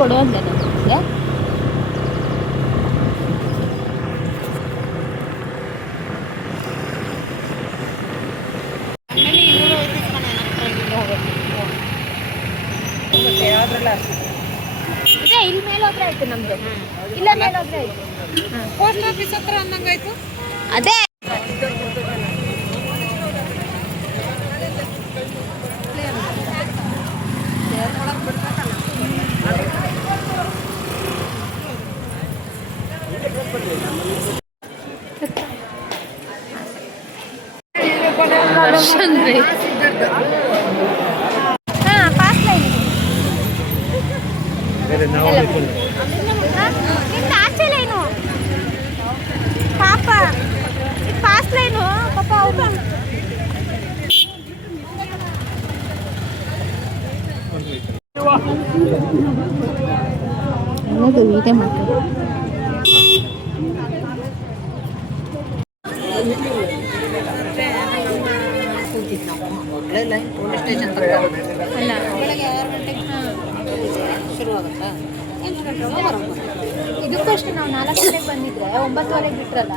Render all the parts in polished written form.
ಕೊಡು ಅಂದೆ ನನಗೆ. ಇದೇ ಇಲ್ಲಿ ಮೇಲೆ ಹೋದ್ರೆ ಆಯ್ತು ನಮ್ದು. ಇಲ್ಲ ಮೇಲೆ ಹೋದ್ರೆ ಆಯ್ತು. ಪೋಸ್ಟ್ ಆಫೀಸ್ ಹತ್ರ ಅಂದಂಗಾಯ್ತು. ಅದೇ ಫಾಸ್ಟ್ ಲೈನ್ ನಿಮ್ದು ಆಚೆ ಲೈನು ಪಾಪ, ಫಾಸ್ಟ್ ಲೈನು ಪಾಪ. ಅವರು ವೀಡಿಯೋ ಮಾಡ್ತಾರೆ. ಪೊಲೀಸ್ ಸ್ಟೇಷನ್ ಅಲ್ಲ ಬೆಳಗ್ಗೆ 6 ಗಂಟೆಗೆ ಶುರು ಆಗುತ್ತಾ? ಇದಕ್ಕೂ ಅಷ್ಟೇ. ನಾವು 4 ಗಂಟೆಗೆ ಬಂದಿದ್ರೆ 9:30 ಬಿಟ್ರಲ್ಲ,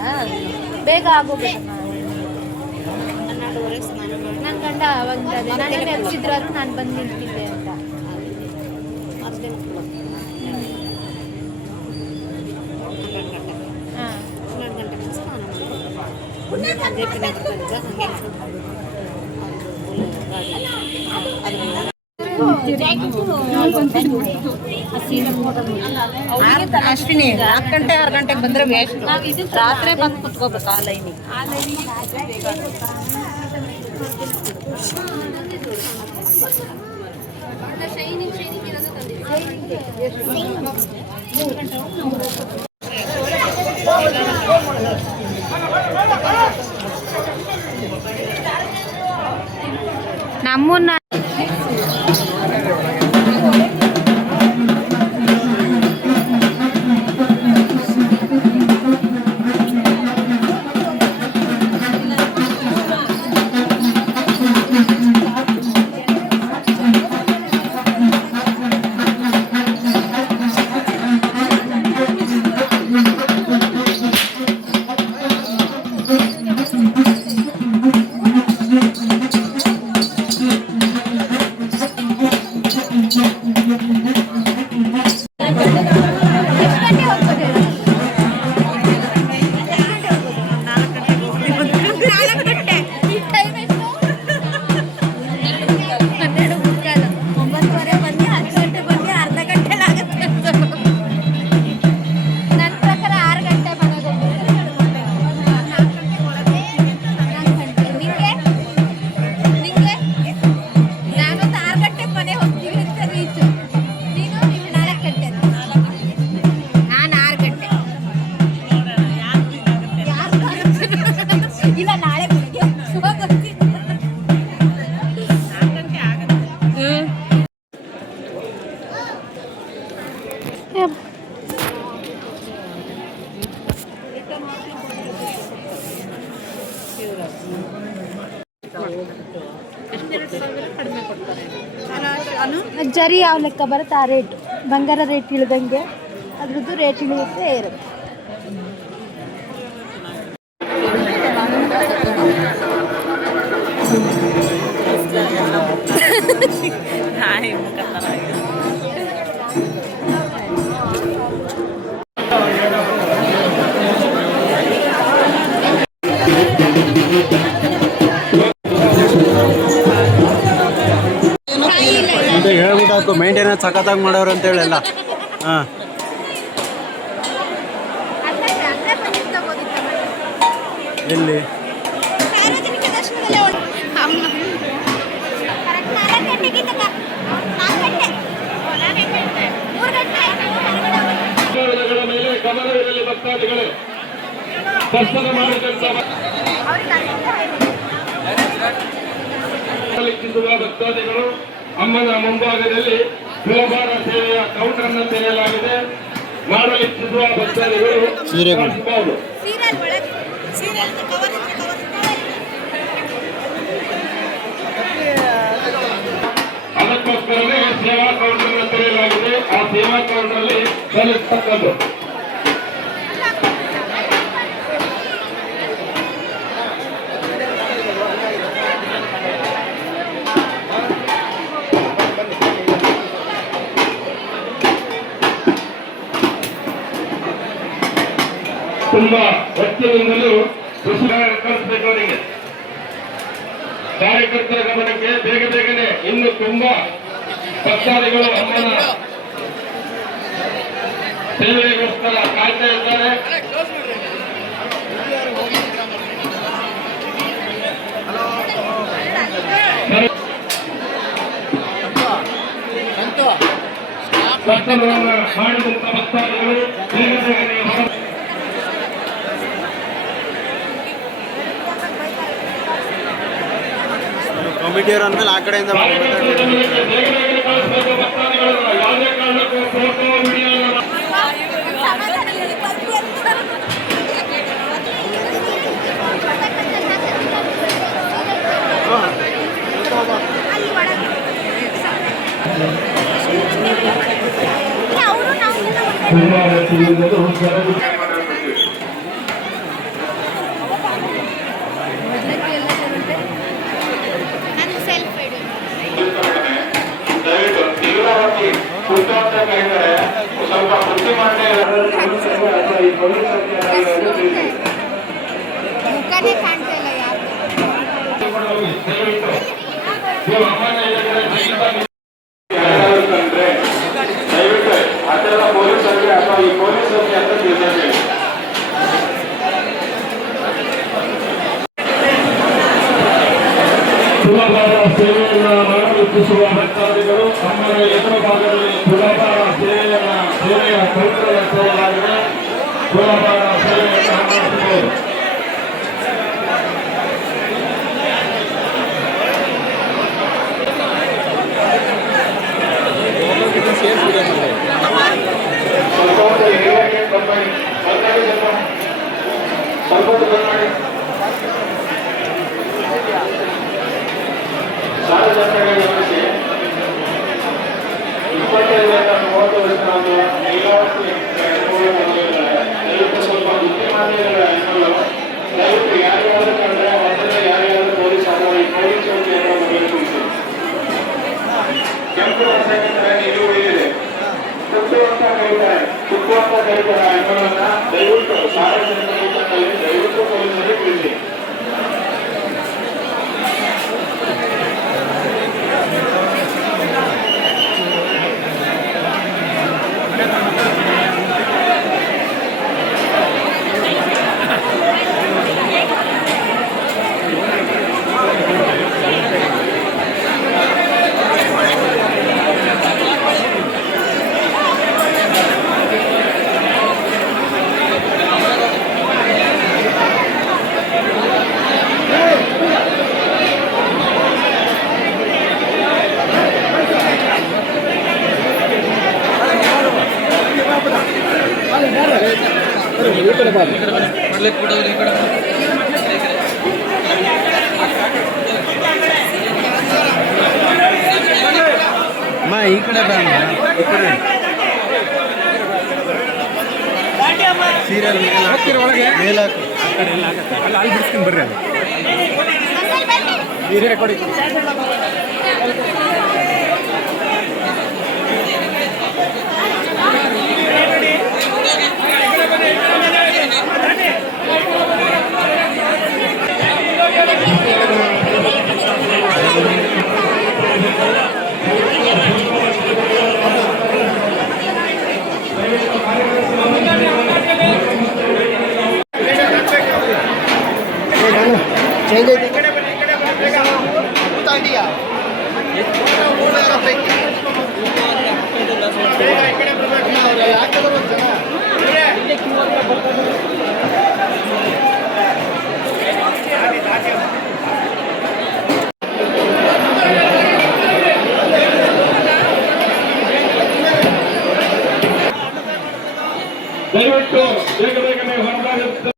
ಬೇಗ ಆಗೋಗ್ಬೇಕು. ನನ್ನ ಗಂಡ ಅವಾಗ ನಾನು ನೆನೆಸಿದ್ರು ನಾನು ಬಂದು ನಿಂತಿದ್ದೆ ಅಂತ. ಹಾಂ, 12 ಗಂಟೆಗೆ ಸ್ನಾನ ಅಷ್ಟಿನಿ. 4 ಗಂಟೆ 6 ಗಂಟೆಗೆ ಬಂದ್ರೆ ವೇಸ್ಟ್. ರಾತ್ರಿ ಬಂದು ಕುತ್ಕೋಬೇಕು ಆ ಲೈನಿಗೆ. ನಮ್ಮನ್ನ ಜರಿ ಯಾವ ಲೆಕ್ಕ ಬರುತ್ತೆ ಆ ರೇಟ್. ಬಂಗಾರ ರೇಟ್ ಇಳಿದಂಗೆ ಅದ್ರದ್ದು ರೇಟ್ ಇಳಿಯುತ್ತೆ ಇರುತ್ತೆ. ಹೇಳ್ಬಿಟ್ಟು ಮೇಂಟೆನೆನ್ಸ್ ಸಖತ್ತಾಗಿ ಮಾಡೋರು ಅಂತ ಹೇಳಲ್ಲ. ಹಾಂ, ಎಲ್ಲಿ ಗಮನವಿರಲಿ ಭಕ್ತಾದಿಗಳು. ದರ್ಶನ ಮಾಡಿದಂತ ಭಕ್ತಾದಿಗಳು ಅಮ್ಮನ ಮುಂಭಾಗದಲ್ಲಿ ತುಲಾಭಾರ ಸೇವೆಯ ಕೌಂಟರ್ ಅನ್ನು ತೆರೆಯಲಾಗಿದೆ. ಮಾಡಲಿಚ್ಛಿಸುವ ಭಕ್ತಾದಿಗಳು ಅದಕ್ಕೋಸ್ಕರವೇ ಸೇವಾ ಕೌಂಟರ್ ಅನ್ನು ತೆರೆಯಲಾಗಿದೆ. ಆ ಸೇವಾ ಸಲ್ಲಿಸ್ತಕ್ಕದ್ದು. ತುಂಬಾ ಹೊತ್ತಿನಿಂದಲೂ ಕಳಿಸ್ಬೇಕು ಅವರಿಗೆ. ಕಾರ್ಯಕರ್ತರ ಗಮನಕ್ಕೆ ಬೇಗ ಬೇಗನೆ ಇನ್ನು ತುಂಬಾ ಭಕ್ತಾದಿಗಳು ಅಮ್ಮನ ಸೇವೆಗೋಸ್ಕರ ಕಾಯ್ತಾ ಇದ್ದಾರೆ. ದರ್ಶನವನ್ನು ಮಾಡಿದಂತ ಭಕ್ತಾದಿಗಳು ಬೇಗ ಬೇಗನೆ ಕಮಿಟಿಯವರು ಅಂದ್ಮೇಲೆ ಆ ಕಡೆಯಿಂದ ಯಾವುದೇ ಕಾರಣಕ್ಕೂ ಫೋಟೋ ವಿಡಿಯೋ ತುಂಬಾ ಹೊತ್ತಿನಿಂದಲೂ ದಯವಿಟ್ಟು ತೀವ್ರವಾಗಿ ಕುರ್ತು ಅಂತ ಕರೀತಾರೆ, ಸ್ವಲ್ಪ ಕುರ್ತಿ ಮಾಡಿ ಮುಖನೇ ಕಾಣ್ತಾ ಇಲ್ಲ ಯಾರು. ದಯವಿಟ್ಟು ಅದೆಲ್ಲ ಪೊಲೀಸರಿಗೆ ಅಥವಾ ಈ ಪೊಲೀಸರಿಗೆ ಅಂತ ತಿಳಿಸಬೇಕು. ತುಲಾಭಾರ ಸೇವೆಯನ್ನ ಮಾಡಲಿಚ್ಛಿಸುವ ಭಕ್ತಾದಿಗಳು ಅಮ್ಮನ ಎದುರು ಭಾಗದಲ್ಲಿ ತುಲಾಭಾರ ಸೇವೆಯ ಕೌಂಟರ್ ಸೇವೆಯಾಗಿದೆ. ತುಲಾಭಾರ ಸೇವೆಯನ್ನು ಮಾಡಬಹುದು. ಸ್ವಲ್ಪ ಹೊತ್ತು ಏರಿಯಾಗೆ ಬರ್ಬೇಡಿ, ಸ್ವಲ್ಪ ಹೊತ್ತು ಬರ್ಬೇಡಿ. ಸಾರ್ವಜನಿಕರಿಗೆ ಗಮನಿಸಿ, 25ರಿಂದ 30 ವರ್ಷದ ನೀಲಾವತಿ ದಯವಿಟ್ಟು ಸ್ವಲ್ಪ ಬುದ್ಧಿಮಾಂದ್ಯಗಳ ಹೆಣ್ಣು ದಯವಿಟ್ಟು ಯಾರ್ಯಾರು ಕಂಡ್ರೆ ಮೊದಲೇ ಯಾರ್ಯಾರು ಪೊಲೀಸ್ ಅಥವಾ ಈ ಪೊಲೀಸ್ ಚೌಕಿಯನ್ನು ಮೊದಲು ತಿಳಿಸಿ. ಕೆಂಪು ವರ್ಷಕ್ಕೆ ನೀರು ಉಳಿದಿದೆ, ತುಕ್ಕು ಅಂತ ಕರೀತಾರೆ ಹೆಣ್ಣುಗಳನ್ನ ದಯವಿಟ್ಟು ಸಾರ್ವಜನಿಕರಲ್ಲಿ ದಯವಿಟ್ಟು ಪೊಲೀಸರಿಗೆ ತಿಳಿಸಿ. ಅಮ್ಮ ಈ ಕಡೆ ಬಾ ಅಮ್ಮ, ಈ ಕಡೆ ಸೀರಿಯಲ್ ಮೇಲಾಕು ಅಲ್ಲಿ ಬಿಡಿಸ್ಕೊಂಡು ಬರ್ರಿ ಅದು ಸೀರೆ ಕೊಡಿ. ಚೇಂಜ್ ಐತಿ ಯಾಕೆ